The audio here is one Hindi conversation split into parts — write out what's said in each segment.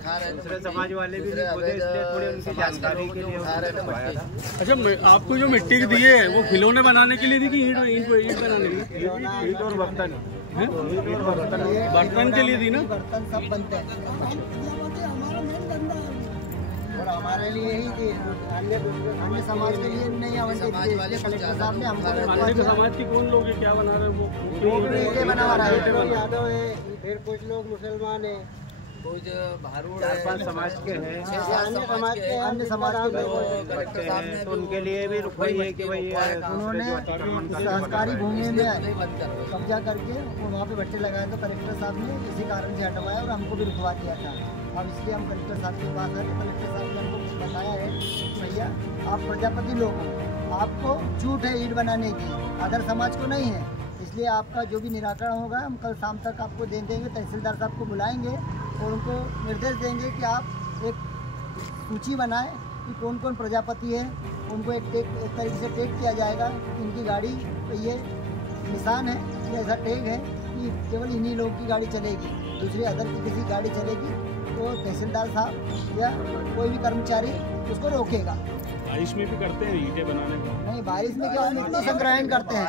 उठा रहे दूसरे समाज वाले भी खुदे, इसलिए थोड़ी उनकी जानकारी के लिए उठाया था। अच्छा, आपको जो मिट्टी दी है वो खिलौने बनाने के लिए दी कि ईंट बनाने के लिए? ईंट और बर्तन, बर्तन के लिए दी ना? बर्तन सब बनते हैं और हमारे लिए ही अन्य समाज के लिए नहीं आवंटित किए। कलेक्टर साहब ने हमको अन्य समाज के कौन लोग क्या बना रहे हैं? वो बना रहा है, यादव है, फिर कुछ लोग मुसलमान है, कुछ भारूड 4-5 समाज के हैं, अन्य समाज के लोग बच्चे हैं, तो उनके लिए भी रुकवाई है कि भाई उन्होंने सरकारी भूमि में कब्जा करके वहाँ पे भट्टे लगाए, तो कलेक्टर साहब ने इसी कारण से हटवाया और हमको भी रुकवा दिया था। अब इसलिए हम कलेक्टर साहब के पास आए, तो कलेक्टर साहब ने हमको बताया है कि भैया आप प्रजापति लोग हो, आपको छूट है ईंट बनाने की, अदर समाज को नहीं है, इसलिए आपका जो भी निराकरण होगा हम कल शाम तक आपको दे देंगे। तहसीलदार साहब को बुलाएंगे और उनको निर्देश देंगे कि आप एक सूची बनाएं कि कौन कौन प्रजापति है, उनको एक तरीके से टैग किया जाएगा कि इनकी गाड़ी पे ये निशान है, ये ऐसा टैग है कि केवल इन्हीं लोगों की गाड़ी चलेगी, दूसरी अदर की किसी गाड़ी चलेगी तो तहसीलदार साहब या कोई भी कर्मचारी उसको रोकेगा। बारिश में भी करते हैं ईंटें बनाने का? नहीं, बारिश में केवल मिट्टी संग्रहण करते हैं,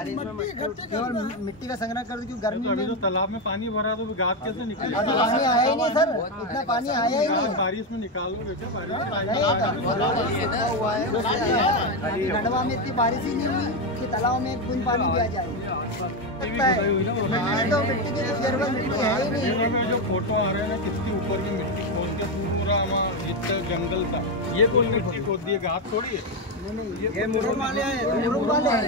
केवल मिट्टी का संग्रह करते, क्योंकि गर्मी में तालाब में पानी भरा तो गाद कैसे निकले? अभी पानी आया ही नहीं सर, इतना पानी आया ही नहीं। बारिश में निकालोगे क्या? गढ़वा में इतनी बारिश ही नहीं हुई कि तालाब में एक बूंद पानी दिया जाए। तो मिट्टी की जरूरत मिट्टी है ही नहीं। जो फोटो आ रहे हैं ना, किसके ऊपर की मिट्टी खोद के पूरा जितना जंगल था, ये कोई मिट्टी खोद दिए, घाट थोड़ी है। ये मुरुम वाले हैं, मुरुम वाले हैं,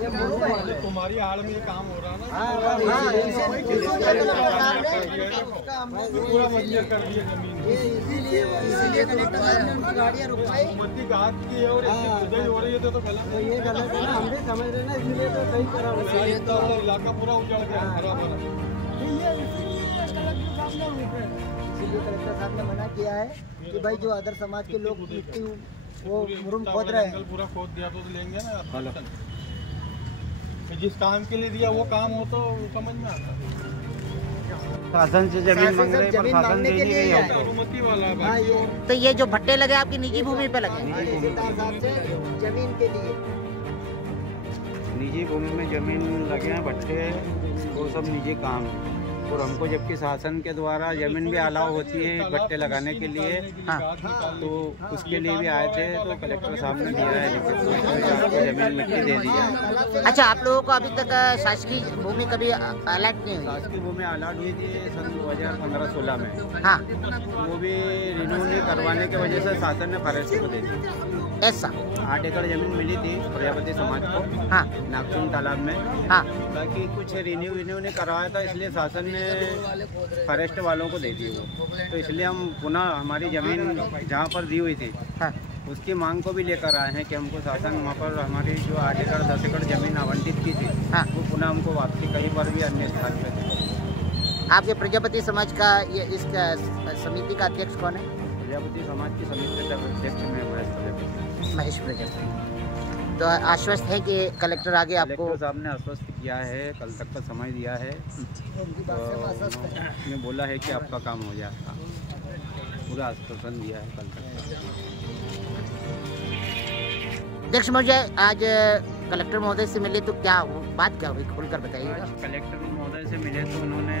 ये मुरुम वाले। तुम्हारी आड़ में ये काम हो रहा है ना? पूरा बंजर कर दिया जमीन, इसीलिए कलेक्टर साहब ने उनकी गाड़ियाँ रुकवाई। मट्टी घाट की है और खुदाई हो रही है तो गलत है। ये गलत है ना, हम भी समझ रहे ना, इसलिए तो सही करा रहे हैं। तो इलाका पूरा उजड़ गया, खराब हो रहा। इसीलिए कलेक्टर साहब ने मना किया है कि भाई जो अदर समाज के लोग मिट्टी वो मुरुम खोद रहे हैं, पूरा खोद दिया तो लेंगे ना। जिस काम के लिए दिया वो काम हो तो समझ में आता है। शासन से जमीन मांग रहे हैं, जमीन मांगने के लिए अनुमति वाला है। हाँ, ये तो ये जो भट्टे लगे आपकी निजी भूमि पे लगे? तहसीलदार साहब से जमीन के लिए निजी भूमि में जमीन लगे हैं भट्टे, वो सब निजी काम है। और हमको जबकि शासन के द्वारा जमीन भी अलाउ होती है भट्टे लगाने के लिए, हाँ, तो उसके लिए भी आए थे, तो कलेक्टर साहब ने दिया है आपको जमीन मिट्टी दे दी है। अच्छा, आप लोगों को अभी तक शासकीय भूमि कभी अलर्ट नहीं हुई? शासकीय भूमि अलॉट हुई थी सन 2015-16 में, हाँ, वो भी रिन्यू नहीं करवाने की वजह से शासन ने फॉरेस्ट को दे दी। ऐसा 8 एकड़ जमीन मिली थी प्रजापति समाज को, हाँ, नागचुन तालाब में, हाँ, बाकी कुछ रिन्यू नहीं करवाया था, इसलिए शासन ने फॉरेस्ट वालों को दे दी वो। तो इसलिए हम पुनः हमारी ज़मीन जहाँ पर दी हुई थी, हाँ, उसकी मांग को भी लेकर आए हैं कि हमको शासन वहाँ पर हमारी जो 8 एकड़ 10 एकड़ ज़मीन आवंटित की थी, हाँ, वो पुनः हमको वापसी कहीं पर भी अन्य स्थान पर दी। आपके प्रजापति समाज का ये इस समिति का अध्यक्ष कौन है? प्रजापति समाज की समिति का अध्यक्ष में महेश प्रजापति। तो आश्वस्त है कि कलेक्टर आगे आपको? कलेक्टर साहब ने आश्वस्त किया है, कल तक का समय दिया है, उसने बोला है कि आपका काम हो जाएगा, पूरा आश्वासन दिया है कल तक। अध्यक्ष महोदय, आज कलेक्टर महोदय से मिले तो क्या बात क्या हुई, खोलकर बताइए। कलेक्टर महोदय से मिले तो उन्होंने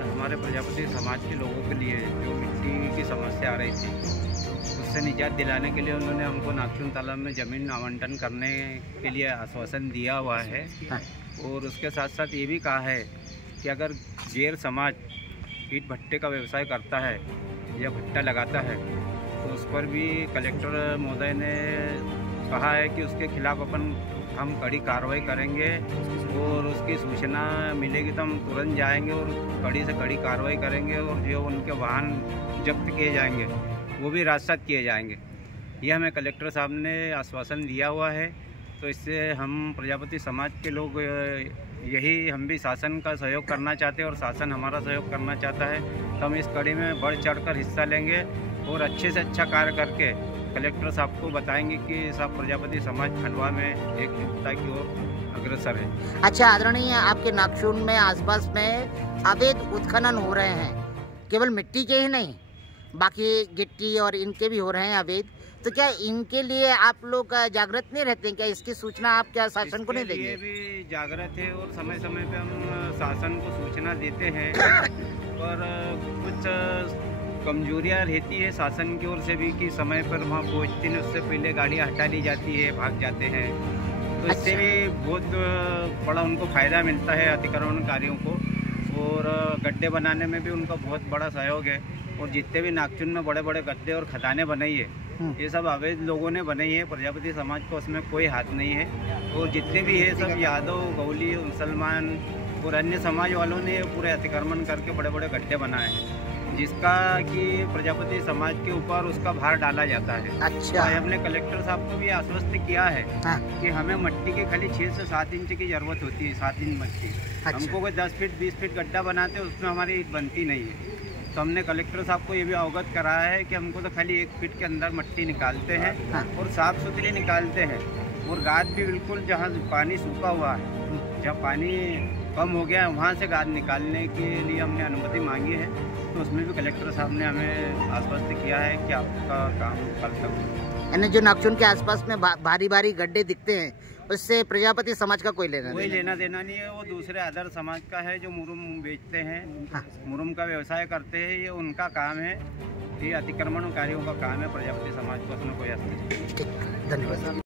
हमारे प्रजापति समाज के लोगों के लिए जो मिट्टी की समस्या आ रही थी उससे निजात दिलाने के लिए उन्होंने हमको नागचुन तालाब में ज़मीन आवंटन करने के लिए आश्वासन दिया हुआ है। हाँ। और उसके साथ साथ ये भी कहा है कि अगर गैर समाज ईंट भट्टे का व्यवसाय करता है या भट्टा लगाता है तो उस पर भी कलेक्टर महोदय ने कहा है कि उसके खिलाफ हम कड़ी कार्रवाई करेंगे और उसकी सूचना मिलेगी तो हम तुरंत जाएंगे और कड़ी से कड़ी कार्रवाई करेंगे और जो उनके वाहन जब्त किए जाएंगे वो भी राजसात किए जाएंगे। यह हमें कलेक्टर साहब ने आश्वासन दिया हुआ है। तो इससे हम प्रजापति समाज के लोग यही हम भी शासन का सहयोग करना चाहते हैं और शासन हमारा सहयोग करना चाहता है, तो हम इस कड़ी में बढ़ चढ़कर हिस्सा लेंगे और अच्छे से अच्छा कार्य करके कलेक्टर साहब को बताएंगे कि सब प्रजापति समाज खंडवा में एकजुटता की ओर अग्रसर है। अच्छा आदरणीय, आपके नागचुन में आसपास में अवैध उत्खनन हो रहे हैं, केवल मिट्टी के ही नहीं, बाकी गिट्टी और इनके भी हो रहे हैं अवैध, तो क्या इनके लिए आप लोग जागृत नहीं रहते हैं? क्या इसकी सूचना आप क्या शासन को नहीं देंगे? ये भी जागृत है और समय समय पे हम शासन को सूचना देते हैं पर कुछ कमजोरियां रहती है शासन की ओर से भी कि समय पर वहाँ पहुँचती नहीं, उससे पहले गाड़ियाँ हटा ली जाती है, भाग जाते हैं। तो इससे भी बहुत बड़ा उनको फ़ायदा मिलता है अतिक्रमणकारियों को, और गड्ढे बनाने में भी उनका बहुत बड़ा सहयोग है। और जितने भी नागचुन में बड़े बड़े गड्ढे और खदानें बनाई है, ये सब अवैध लोगों ने बनाई है, प्रजापति समाज को उसमें कोई हाथ नहीं है। और जितने भी है सब यादव, गौली, मुसलमान और अन्य समाज वालों ने पूरे अतिक्रमण करके बड़े बड़े गड्ढे बनाए हैं, जिसका कि प्रजापति समाज के ऊपर उसका भार डाला जाता है। अच्छा। हमने कलेक्टर साहब को भी आश्वस्त किया है कि हमें मिट्टी की खाली 6 से 7 इंच की ज़रूरत होती है, 7 इंच मिट्टी। अच्छा। हमको कोई 10 फीट 20 फीट गड्ढा बनाते हैं, उसमें हमारी ईंट बनती नहीं है। तो हमने कलेक्टर साहब को ये भी अवगत कराया है कि हमको तो खाली 1 फीट के अंदर मिट्टी निकालते हैं और साफ़ सुथरी निकालते हैं। और गाद भी बिल्कुल जहाँ पानी सूखा हुआ है, जहाँ पानी कम हो गया है, वहाँ से गाद निकालने के लिए हमने अनुमति मांगी है। तो उसमें भी कलेक्टर साहब ने हमें आश्वस्त किया है कि आपका काम कल तक। यानी जो नागचुन के आसपास में भारी भारी गड्ढे दिखते हैं, उससे प्रजापति समाज का कोई लेना देना नहीं है। वो दूसरे अदर समाज का है जो मुरुम बेचते हैं, हाँ। मुरुम का व्यवसाय करते हैं, ये उनका काम है। ये अतिक्रमणकारियों का काम है, प्रजापति समाज को उसमें कोई अस्तित्व नहीं है। धन्यवाद।